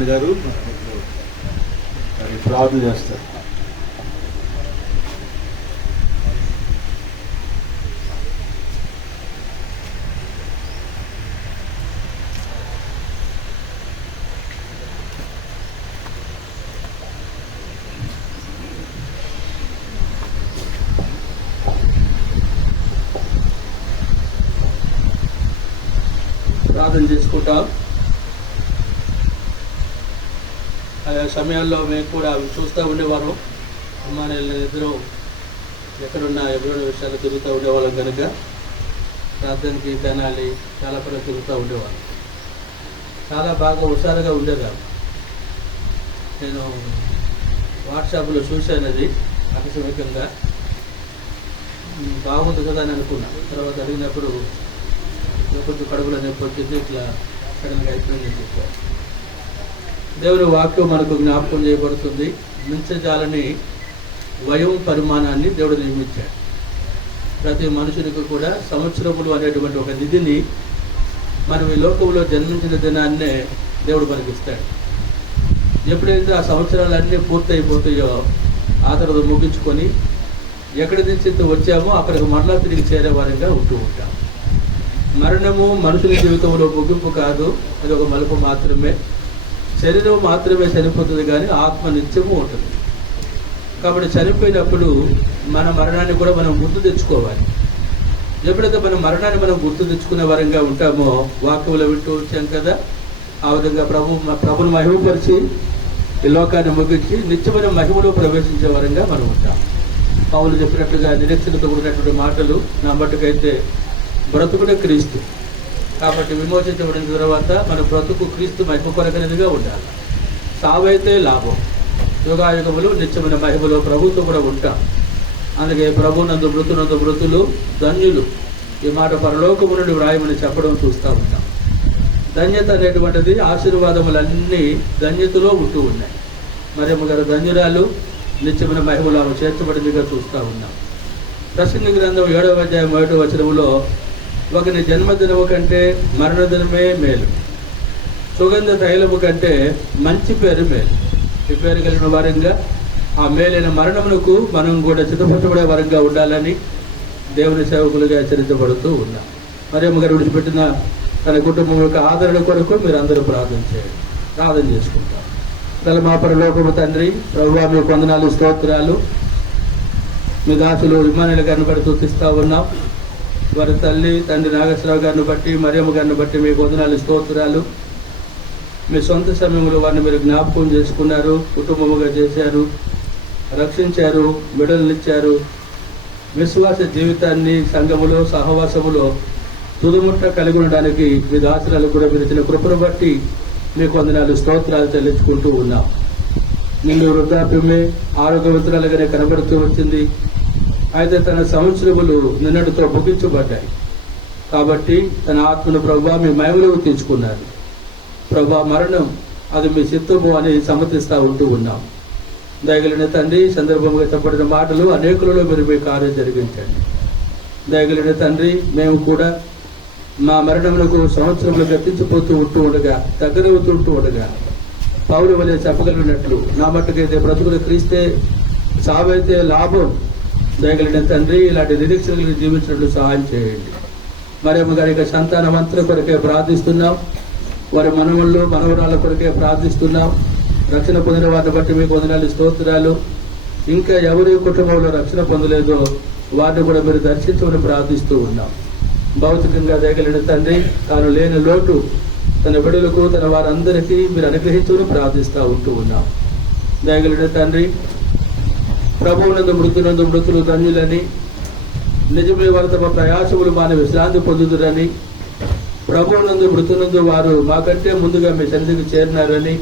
ఆనంద్ గారు. మరి ప్రార్థన చేస్తారు. ప్రార్థన చేసుకుంటాం. సమయాల్లో మేము కూడా అవి చూస్తూ ఉండేవారు మన ఇద్దరు ఎక్కడున్నా ఎవరైనా విషయాలు తిరుగుతూ ఉండేవాళ్ళం కనుక ప్రార్థనకి తెనాలి చాలా కూడా తిరుగుతూ ఉండేవాళ్ళం. చాలా బాగా హుషారుగా ఉండేదాన్ని. నేను వాట్సాప్లో చూశాను అది ఆకస్మికంగా బాగుంది కదా అని అనుకున్నా. తర్వాత అడిగినప్పుడు కొంచెం కడుపులో నొప్పి వచ్చింది ఇట్లా సడన్గా అయిపోయింది చెప్పారు. దేవుని వాక్యం మనకు జ్ఞాపకం చేయబడుతుంది. మించజాలని వయం పరిమాణాన్ని దేవుడు నిర్మించాడు. ప్రతి మనుషునికి కూడా సంవత్సరములు అనేటువంటి ఒక నిధిని మనం ఈ లోకంలో జన్మించిన దినాన్నే దేవుడు మనకి ఎప్పుడైతే ఆ సంవత్సరాలన్నీ పూర్తయిపోతాయో ఆ తర్వాత ముగించుకొని ఎక్కడి నుంచి అయితే వచ్చామో అక్కడికి మరలా తిరిగి చేరే వారంగా ఉంటూ ఉంటాం. మరణము మనుషుల జీవితంలో ముగింపు కాదు అది ఒక మలుపు మాత్రమే. శరీరం మాత్రమే చనిపోతుంది కానీ ఆత్మ నిత్యము ఉంటుంది. కాబట్టి చనిపోయినప్పుడు మన మరణాన్ని కూడా మనం గుర్తు తెచ్చుకోవాలి. ఎప్పుడైతే మన మరణాన్ని మనం గుర్తు తెచ్చుకునే వరంగా ఉంటామో వాక్యంలో వింటూ వచ్చాం కదా ఆ విధంగా ప్రభు ప్రభుని మహిమపరిచి ఈ లోకాన్ని ముగించి నిత్యమైన మహిమలో ప్రవేశించే వరంగా మనం ఉంటాం. పావులు చెప్పినట్లుగా నిరీక్షణతో కూడినటువంటి మాటలు నా మట్టుకైతే బ్రతుకుడే క్రీస్తు. కాబట్టి విమోచించబడిన తర్వాత మన బ్రతుకు క్రీస్తు మహిమ కొరకనిదిగా ఉండాలి. సావైతే లాభం. యుగాయుగములు నిత్యమైన మహిమలో ప్రభుత్వం కూడా ఉంటాం. అందుకే ప్రభు నందు మృతునందు మృతులు ధన్యులు. ఈ మాట పరలోకము నుండి వ్రాయమని చెప్పడం చూస్తూ ఉంటాం. ధన్యత అనేటువంటిది ఆశీర్వాదములన్నీ ధన్యతలో ఉంటూ ఉన్నాయి. మరి గారు ధన్యురాలు నిత్యమైన మహిమలో ఆమె చేర్చబడిందిగా చూస్తూ ఉన్నాం. ప్రసంగ గ్రంథం ఏడవ అధ్యాయం ఏడవ వచనంలో ఒకని జన్మదినము కంటే మరణదినమే మేలు. సుగంధ తైలము కంటే మంచి పేరు మేలు. ఈ పేరు కలిగిన వారంగా ఆ మేలైన మరణమునకు మనం కూడా చిత్తపట్టబడే వరంగా ఉండాలని దేవుని సేవకులుగా హెచ్చరించబడుతూ ఉన్నాం. మరియమ్మ గారు విడిచిపెట్టిన తన కుటుంబం యొక్క ఆదరణ కొరకు మీరు అందరూ ప్రార్థన చేయండి. ప్రార్థన చేసుకుంటాం. తల మా పరలోకము తండ్రి ప్రభు మీ వందనాలు స్తోత్రాలు. మీ దాసులు విమానాల కనబడుతూ బట్టి చూపిస్తూ ఉన్నాం. వారి తల్లి తండ్రి నాగేశ్వరరావు గారిని బట్టి మరియమ్మ గారిని బట్టి మీ వందనాలు స్తోత్రాలు. మీ సొంత సమయంలో వారిని మీరు జ్ఞాపకం చేసుకున్నారు కుటుంబముగా చేశారు రక్షించారు మెడలనిచ్చారు విశ్వాస జీవితాన్ని సంఘములో సహవాసములో తుదుముట్ట కలిగి ఉండడానికి మీ దాసరాలు కూడా మీరు ఇచ్చిన కృపను బట్టి మీకు వందనాలు స్తోత్రాలు చెల్లించుకుంటూ ఉన్నాం. నిన్ను వృద్ధాప్యమే ఆరోగ్యవంతురాలుగానే కనబడుతూ వచ్చింది. అయితే తన సంవత్సరములు నిన్నటితో ముగించబడ్డాయి. కాబట్టి తన ఆత్మను ప్రభా మీ మహిమలో తెచ్చుకున్నారు ప్రభా మరణం అది మీ చిత్తము అని సమ్మతిస్తూ ఉంటూ ఉన్నాం. దయగలిన తండ్రి సందర్భంగా చెప్పబడిన మాటలు అనేకులలో మీరు మీ కార్యం జరిగించండి. దయగలిన తండ్రి మేము కూడా మా మరణములకు సంవత్సరములు గతించిపోతూ ఉంటూ ఉండగా దగ్గరవుతుంటూ ఉండగా పౌరు వలె చెప్పగలిగినట్లు నా మట్టుకైతే బ్రతుకులు క్రీస్తే సావైతే లాభం దయగలిగిన తండ్రి ఇలాంటి నిరీక్షణలు జీవించినట్లు సహాయం చేయండి. మరి గారి యొక్క సంతానమంతుల కొరకే ప్రార్థిస్తున్నాం. వారి మనవుళ్ళు మనవరాల కొరకే ప్రార్థిస్తున్నాం. రక్షణ పొందిన వారిని బట్టి మీకు వందనాలు స్తోత్రాలు. ఇంకా ఎవరి కుటుంబంలో రక్షణ పొందలేదో వారిని కూడా మీరు దర్శించమని ప్రార్థిస్తూ ఉన్నాం. భౌతికంగా దయగలిగిన తండ్రి తాను లేని లోటు తన బిడలకు తన వారందరికీ మీరు అనుగ్రహించమని ప్రార్థిస్తూ ఉంటూ ఉన్నాం. దయగలిగిన తండ్రి ప్రభువునందు మృతునందు మృతులు ధన్యులని. నిజమే వారు తమ ప్రయాసములు మాన విశ్రాంతి పొందుతురని ప్రభువునందు మృతునందు వారు మాకంటే ముందుగా మీ సన్నిధికి చేరినారని.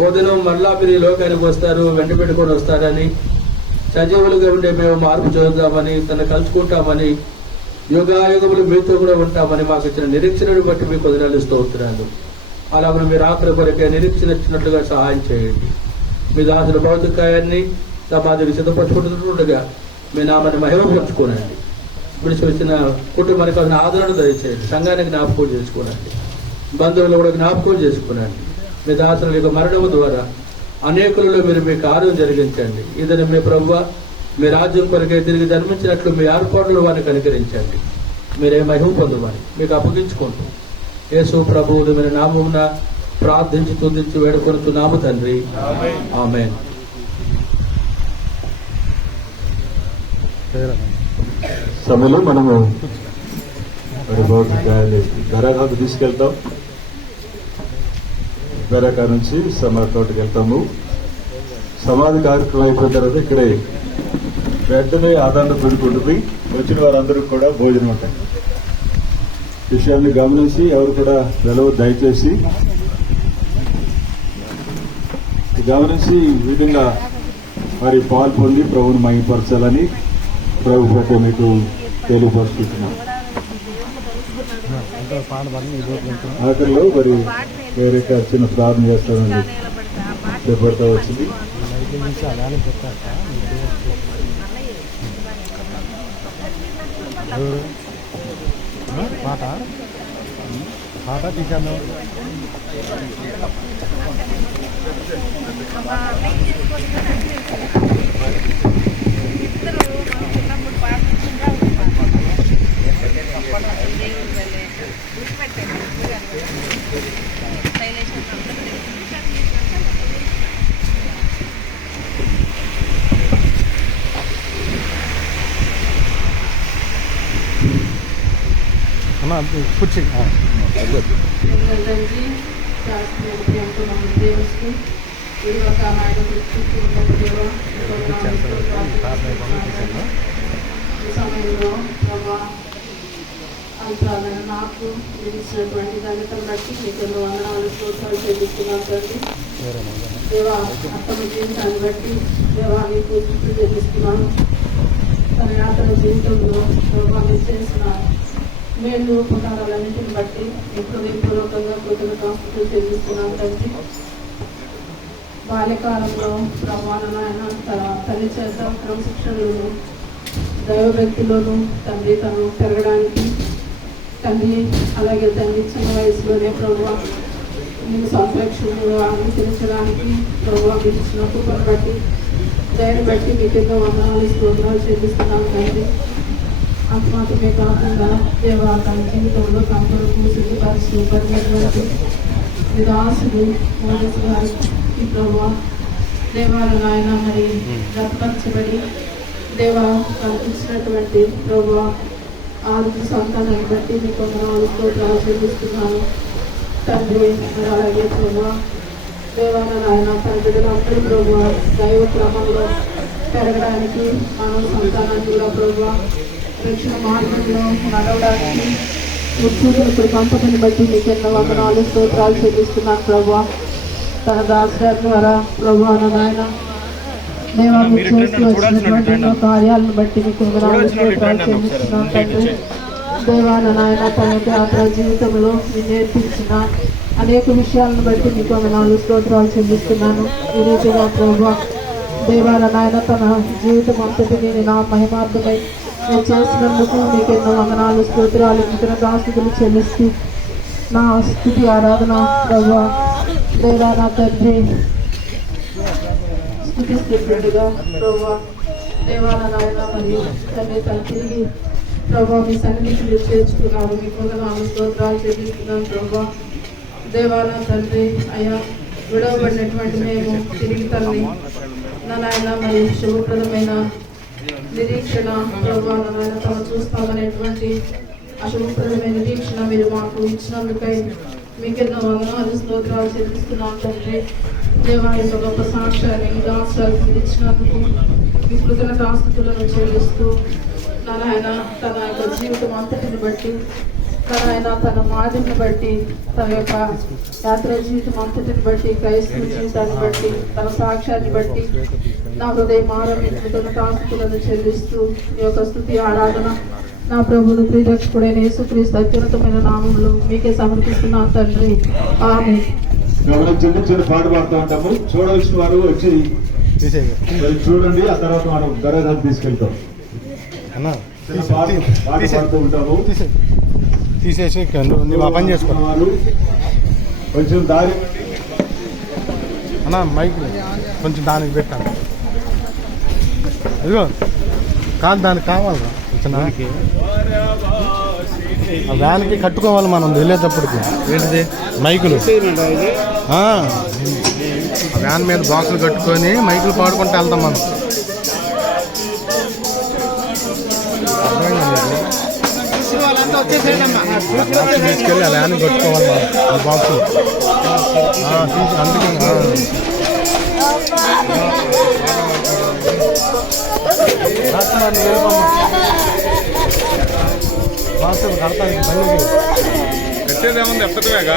ఓ దినం మరలా మీరు లోకానికి వస్తారు వెంట పెట్టుకొని వస్తారని. సజీవులుగా ఉండే మేము మార్పు చూద్దామని తను కలుసుకుంటామని. యుగాయుగములు మీతో కూడా ఉంటామని మాకు ఇచ్చిన నిరీక్షణను బట్టి మీకు వదిలాలు స్తోత్రాలు అలా మీరు ఆఖరి కొరకే నిరీక్షణ ఇచ్చినట్లుగా సహాయం చేయండి. మీ దాసుల భౌతికాయాన్ని సమాధికి సిద్ధపరచుకుంటుండగా మీ నామని మహిమపరచుకోనండి. విడిచి వచ్చిన కుటుంబానికి కావాల్సిన ఆదరణ దయచేయండి. సంఘానికి జ్ఞాపకం చేసుకోనండి. బంధువులు కూడా జ్ఞాపకం చేసుకోనండి. మీ దాసుల యొక్క మరణము ద్వారా అనేకులలో మీరు మీ కార్యం జరిగించండి. ఇదని మీ ప్రభు మీ రాజ్యం కొరకే తిరిగి జన్మించినట్లు మీ ఏర్పాట్లు వారిని కనికరించండి మీరే మహిమ పొందమని మీకు అప్పగించుకుంటూ. యేసు ప్రభువుని మీ నామమున ప్రార్థించి తుదించి వేడుకొనుతున్నాము తండ్రి. ఆమెన్. సమయంలో మనము మరి దరగాకు తీసుకెళ్తాం. దరగా నుంచి సమాధి తోటకి వెళ్తాము. సమాధి కార్యక్రమం అయిపోయిన తర్వాత ఇక్కడే వెంటనే ఆదరణ పెట్టుకుంటుంది వచ్చిన వారందరూ కూడా భోజనం ఉంటాయి. విషయాన్ని గమనించి ఎవరు కూడా నిలవ దయచేసి గమనించి ఈ విధంగా మరి పాలు పొంది ప్రభుని మహిపరచాలని ప్రభు పేట మీకు తెలియపరుస్తున్నాం ఆఖరిలో మరి వేరే చిన్న ప్రార్థన చేస్తానండి చేపడతా వచ్చింది పాట పాట తీసాను అన్న కుర్చీ తండ్రి శాస్త్రీయ ప్రేమతో మమ్మల్ని దేవిస్తూ సమయంలో ప్రభా అంతాలను నాకు ఇచ్చినటువంటి ధన్యతను బట్టి మీకు వందనాలు స్తోత్రాలు చెల్లిస్తున్నాను తండ్రి. దేవా అత్తమ జీవితాన్ని బట్టి దేవా మీకు చుట్టూ చెల్లిస్తున్నాను తన యాత్ర జీవితంలో ప్రభా మీరు చేసిన మేలు ఉపకారాలన్నింటిని బట్టి ఇప్పుడు పూర్వకంగా కృతజ్ఞతలు చెల్లిస్తున్నాను తండ్రి. బాల్యకాలంలో ప్రమాణమైన తన తల్లి చేత క్రమశిక్షణలను దైవభక్తిలోనూ తండ్రి తను పెరగడానికి తండ్రి అలాగే తండ్రి చిన్న వయసులోనే ప్రభు నేను సంరక్షణగా అనుసరించడానికి ప్రభు ఇచ్చిన కృపను బట్టి దయని బట్టి మీకు ఎన్నో వందనాలు స్తోత్రాలు చెల్లిస్తున్నాను తండ్రి. ఆత్మాత్మే కాకుండా దేవ తన జీవితంలో తన కొరకు పరిచినటువంటి పడినటువంటి నిరాశుడు గారు ఈ ప్రభు దేవాల మరి రత్పరచబడి దేవా తనకు ఇచ్చినటువంటి ప్రభా ఆర్థిక సంతానాన్ని బట్టి మీకు వందనాలు స్తోత్రాలు చెల్లిస్తున్నాను. తండ్రి అలాగే ప్రభా దేవాల తన బిడ్డలందరూ ప్రభు దైవ క్రమంలో పెరగడానికి మానవ సంతానాన్ని కూడా ప్రభా రక్షణ మార్గంలో నడవడానికి ఉద్యోగులకు పంపకని బట్టి మీకు ఎన్నో వందనాలు స్తోత్రాలు చెల్లిస్తున్నాను ప్రభా. తన దాసర ద్వారా ప్రభా నాయన దేవా మీరు చేస్తూ వచ్చినటువంటి ఎన్నో కార్యాలను బట్టి మీకు చెల్లిస్తున్నాను తండ్రి దేవాన నాయన తన యాత్ర జీవితంలో నేర్పించిన అనేక విషయాలను బట్టి మీకు వందనాలు స్తోత్రాలు చెల్లిస్తున్నాను. ఈ రీతిగా ప్రభా దేవాల నాయన తన జీవితం అంతటిని నా మహిమార్థమై నేను చేసినందుకు మీకు ఎన్నో వందనాలు స్తోత్రాలు ఇతర దాస్తులు చెల్లిస్తూ నా స్థితి ఆరాధన ప్రభా దేవా నా తండ్రి స్థుతి ప్రభా దేవాల నాయన మరియు తండ్రి తన తిరిగి ప్రభా మీ సన్నిధికి మీరు చేర్చుకున్నారు మీకు వందనాలు స్తోత్రాలు చెల్లిస్తున్నాను ప్రభా. దేవాల తండ్రి అయ్యా విడవబడినటువంటి మేము తిరిగి తల్లి నా నాయన మరియు శుభప్రదమైన నిరీక్షణ ప్రభా నాయన తమ చూస్తామనేటువంటి అశుభప్రదమైన నిరీక్షణ మీరు మాకు ఇచ్చినందుకై మీకు వందనాలు స్తోత్రాలు చెల్లిస్తున్నాం తండ్రి. దేవా యొక్క గొప్ప సాక్ష్యాన్ని రాష్ట్రాలు ఇచ్చినందుకు మీ కృతజ్ఞతాస్తుతులను చెల్లిస్తూ తన నాయన తన యొక్క జీవితం అంతటిని బట్టి తన ఆయన తన మాదిని బట్టి తన యొక్క యాత్ర జీవితం అంతటిని బట్టి క్రైస్తవ జీవితాన్ని బట్టి తన సాక్ష్యాన్ని బట్టి నా హృదయం ఆరంభించుకున్న తాస్తులను చెల్లిస్తూ ఈ యొక్క స్థుతి ఆరాధన నా ప్రభులు ప్రియరక్షకుడైన యేసుక్రీస్తు అత్యున్నతమైన నామంలో మీకే సమర్పిస్తున్నాను తండ్రి. ఆమె గమనించండి చిన్న పాట పాడుతూ ఉంటాము చూడవలసిన వారు వచ్చి చూడండి ఆ తర్వాత మనం దరగాకు తీసుకెళ్తాం. పాడుతూ ఉంటాము. తీసేసి పని చేసుకో. వారు కొంచెం దారి. అన్న మైక్ కొంచెం దానికి పెట్టాను అదిగో కాదు దానికి కావాలరా. ఆ వ్యాన్కి కట్టుకోవాలి మనం వెళ్ళేటప్పటికి. ఏంటిది? మైకులు. వ్యాన్ మీద బాక్సులు కట్టుకొని మైకులు పాడుకుంటూ వెళ్తాం మనం. తీసుకెళ్ళి ఆ వ్యాన్ కట్టుకోవాలి మనం ఆ బాక్సులు. అందుకే. బాక్సులు కడతానికి బండికి కట్టేదేముంది ఎత్తటమేగా?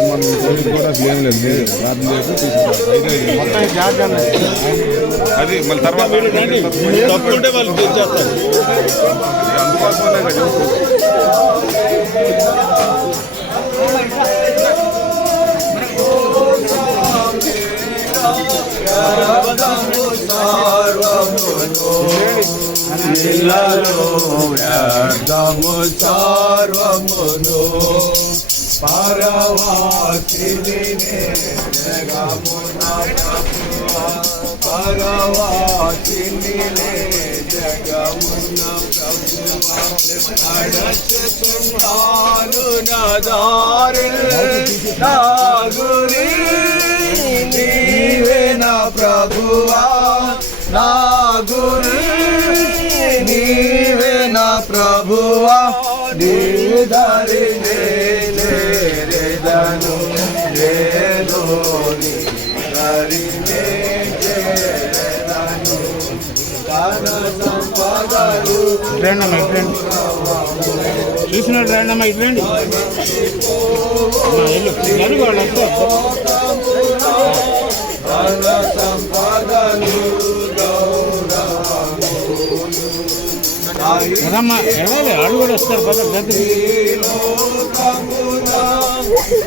అంటే జాగ్రత్త కూడా ఏం లేదు లేదు. ప్రార్థన చేసి జాగ్రత్త అది మళ్ళీ తర్వాత అందుకోసమే కదా సర్వమును పరవాసిని జగమున ప్రభువ జగమున ప్రభువ నడచుచున్నాను నదారి నాగురి నీవే నా ప్రభువా నా గురి నీవే నా ప్రభువా దారి నేరేదను నేను నీ దారి సంపదలు రండి అమ్మా చూసినట్టు రండి అమ్మా ఇట్లండి రండి వాళ్ళు సంపదలు కదమ్మా ఎడవాలి వాళ్ళు కూడా వస్తారు పద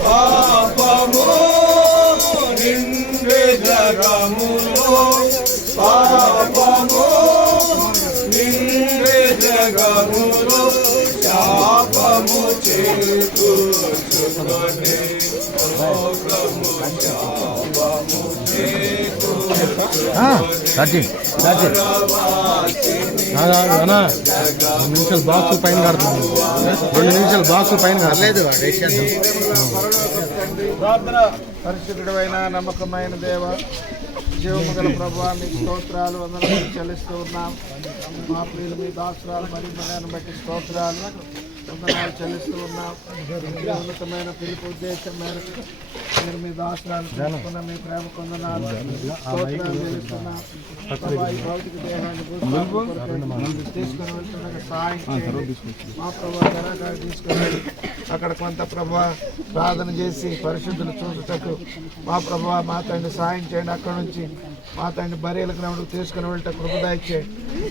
పాపము రాజీ రాజీ అన్నా రెండు నిమిషాలు బాక్స్ పైన కడుతున్నాను. రెండు నిమిషాలు బాక్స్ పైన కడలేదు పరిశుద్ధుడైన నమ్మకమైన దేవ జీవము గల ప్రభా మీకు స్తోత్రాలు వందనాలు చెల్లిస్తూ ఉన్నాం. మా ప్రియులు మీ దాసరాలు మరి మనను బట్టి స్తోత్రాలు. వందనాలు చెల్లిస్తూ ఉన్నాం ఉన్నతమైన పిలుపు ఉద్దేశం మేరకు మీరు మీ దాసరాలు తీసుకున్న మీ ప్రేమ కొందనాలు చెల్లిస్తున్నాం. భౌతిక దేహాన్ని తీసుకుని. మా ప్రభా తీసుకుని అక్కడ కొంత ప్రభా ప్రార్థన చేసి పరిశుద్ధులు చూసుటకు మా ప్రభా మా తండ్రి సాయం చేయండి. అక్కడ నుంచి మా తండ్రి భార్యలకు గ్రౌండ్కి తీసుకుని వెళ్ళట కృపదాయిచ్చే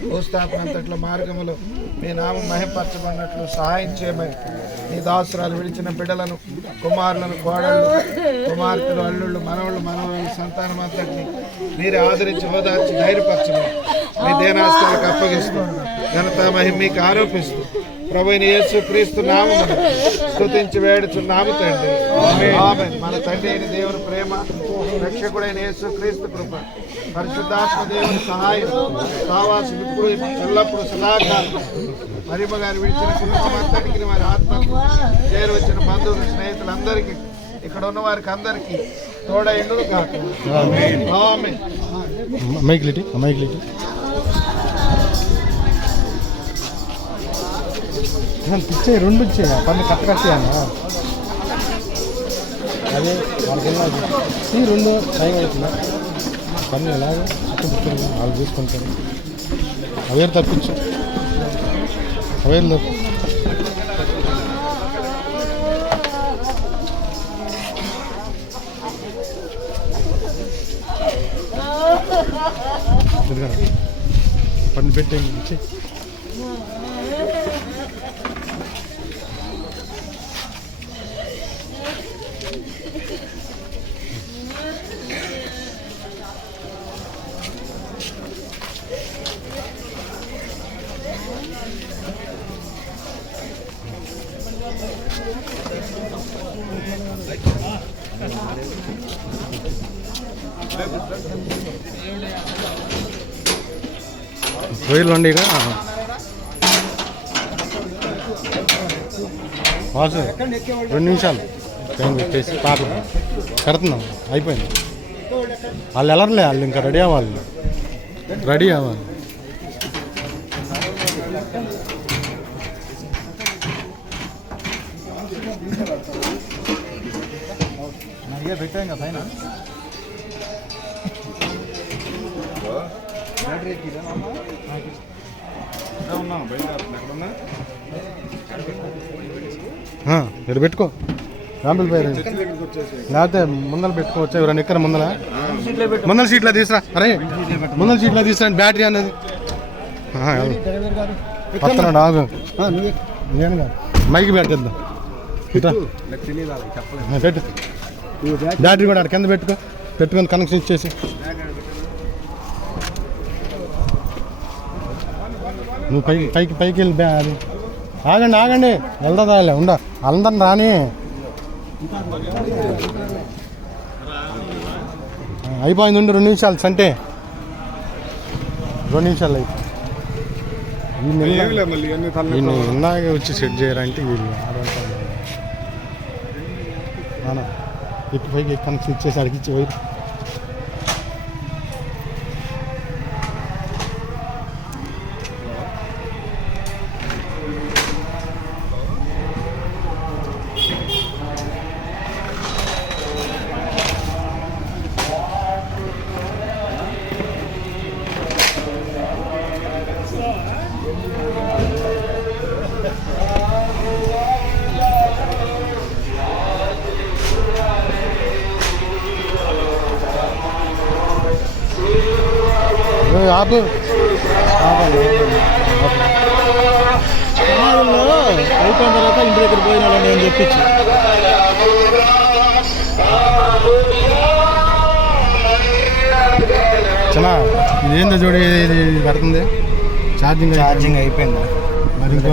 భూస్థాపన అంతట్లో మార్గములు. మీ నామం మహింపరచబడినట్లు సహాయం చేయమని నీ దాసురాలు విడిచిన బిడ్డలను కుమారులను కోడళ్ళు కుమార్తెలు అల్లుళ్ళు మనవళ్ళు మనవళ్ళు సంతానం అంతటిని మీరే ఆదరించి ఓదార్చి ధైర్యపరచమని మీ దేనాస్తులకు అప్పగిస్తూ ఘనత మహిమ మీకు ఆరోపిస్తూ ప్రభుని యేసు క్రీస్తు నామమున స్తుతించి వేడుచున్నాము తండ్రి. ఆమేన్. మన తండ్రి అయిన దేవుని ప్రేమ రక్షకుడైన యేసు క్రీస్తు కృప పరిశుద్ధాత్మ దేవుని సహాయం సావాసం ఇప్పుడు ఎల్లప్పుడు సదాకాలం. మరిమ గారు విడిచిన కుటుంబం వారి ఆత్మకు చేరువచ్చిన బంధువులు స్నేహితులందరికీ ఇక్కడ ఉన్న వారికి అందరికీ తోడ ఎండును కాక ఇచ్చే రెండు ఇచ్చే పన్ను కట్ట కట్టేయన్నా అదే వాళ్ళకి ఈ రెండు టైం అవుతుందా? పన్ను ఎలాగో అక్కడ కూర్చొని వాళ్ళు చూసుకుంటారు. అవేరు తప్పించు. అవేరు తప్పు. పన్ను పెట్టే రొయ్యలు అండి ఇక రెండు నిమిషాలు. టైం పెట్టేసి పాపం కడుతున్నాం అయిపోయింది. వాళ్ళు ఎలర్లే వాళ్ళు ఇంకా రెడీ అవ్వాలి. రెడీ అవ్వాలి. పెట్టాం కదా పైన. ఇక్కడ పెట్టుకో. శాంపిల్ పేరు. లేకపోతే ముందర పెట్టుకోవచ్చు ఎవరైనా ఎక్కడ ముందర? ముందర సీట్లో తీసురా. అరే ముందర సీట్లో తీసురా బ్యాటరీ అనేది. వస్తున్నాడు ఆగు. నేను కాదు. మైక్ పెట్టేద్దాం పెట్టు. బ్యాటరీ కూడా కింద పెట్టుకో పెట్టుకొని కనెక్షన్ ఇచ్చేసి. నువ్వు పైకి పైకి పైకి వెళ్ళి బ్యా అది. ఆగండి ఆగండి. వెళ్దా ఉండ. అందరం రాని. అయిపోయింది ఉండి. రెండు నిమిషాలు సంటే. రెండు నిమిషాలు వీళ్ళు ఇందాక వచ్చి సెట్ చేయరంటే వీళ్ళు ఆడంటారు నాన్న కనెక్షన్ ఇచ్చేసి అడిగి ఆపు అయిపోయిన తర్వాత ఇంటి దగ్గర పోయిన వాళ్ళని నేను చెప్పించి చాలా ఇదేందో చూడు ఇది పడుతుంది. ఛార్జింగ్ ఛార్జింగ్ అయిపోయిందా. మరి ఇంకో